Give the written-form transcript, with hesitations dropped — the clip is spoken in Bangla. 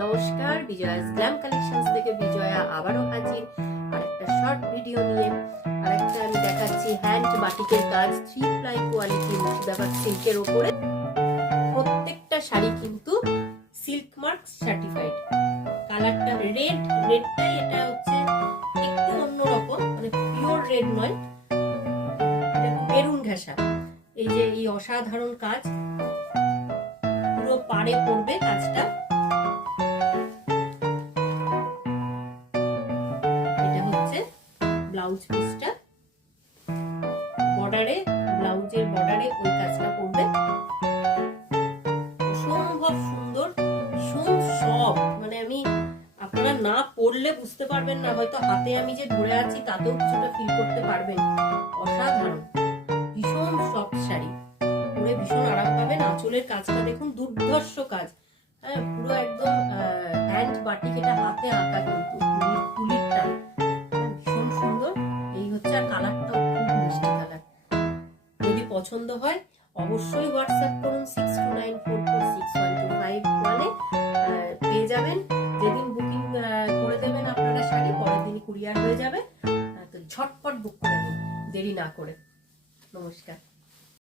নমস্কার, বিজয়াস গ্ল্যাম কালেকশনস থেকে বিজয়া আবারও হাজির আরেকটা শর্ট ভিডিও নিয়ে। আরেকটা আমি দেখাচ্ছি হ্যান্ড বাটিকের কাজ, 3 প্লাই কোয়ালিটি মুর্শিদাবাদ সিল্কের উপরে। প্রত্যেকটা শাড়ি কিন্তু সিল্ক মার্ক সার্টিফাইড। কালারটা রেডটাই এটা হচ্ছে একটু অন্যরকম, মানে পিওর রেড নয়, এটা মেরুন ঘেঁষা। এই যে এই অসাধারণ কাজ, পুরো পাড়ে পড়বে কাজটা। এটা হচ্ছে ব্লাউজ পিসটা, বর্ডারে, ব্লাউজের বর্ডারে ওই কাজটা পড়বে। অসম্ভব সুন্দর, ভীষণ সফট, মানে আমি আপনারা না পরলে বুঝতে পারবেন না, হয়তো হাতে আমি যে ধরে আছি তাতেও কিছুটা ফিল করতে পারবেন। অসাধারণ, ভীষণ সফট শাড়ি, পরে ভীষণ আরাম পাবেন। আঁচলের কাজটা দেখুন, দুর্ধর্ষ কাজ, হ্যাঁ, পুরো একদম হ্যান্ড বাটিক, এটা হাতে আঁকা কিন্তু তুলিরটা ভীষণ সুন্দর। এই হচ্ছে, আর কালারটাও খুব মিষ্টি কালার। যদি পছন্দ হয় অবশ্যই হোয়াটসঅ্যাপ করুন 6294461251 পেয়ে যাবেন। যেদিন বুকিং করে দেবেন আপনারা শাড়ি, পরের দিনই কুরিয়ার হয়ে যাবে। তো ঝটপট বুক করে নিন, দেরি না করে। নমস্কার।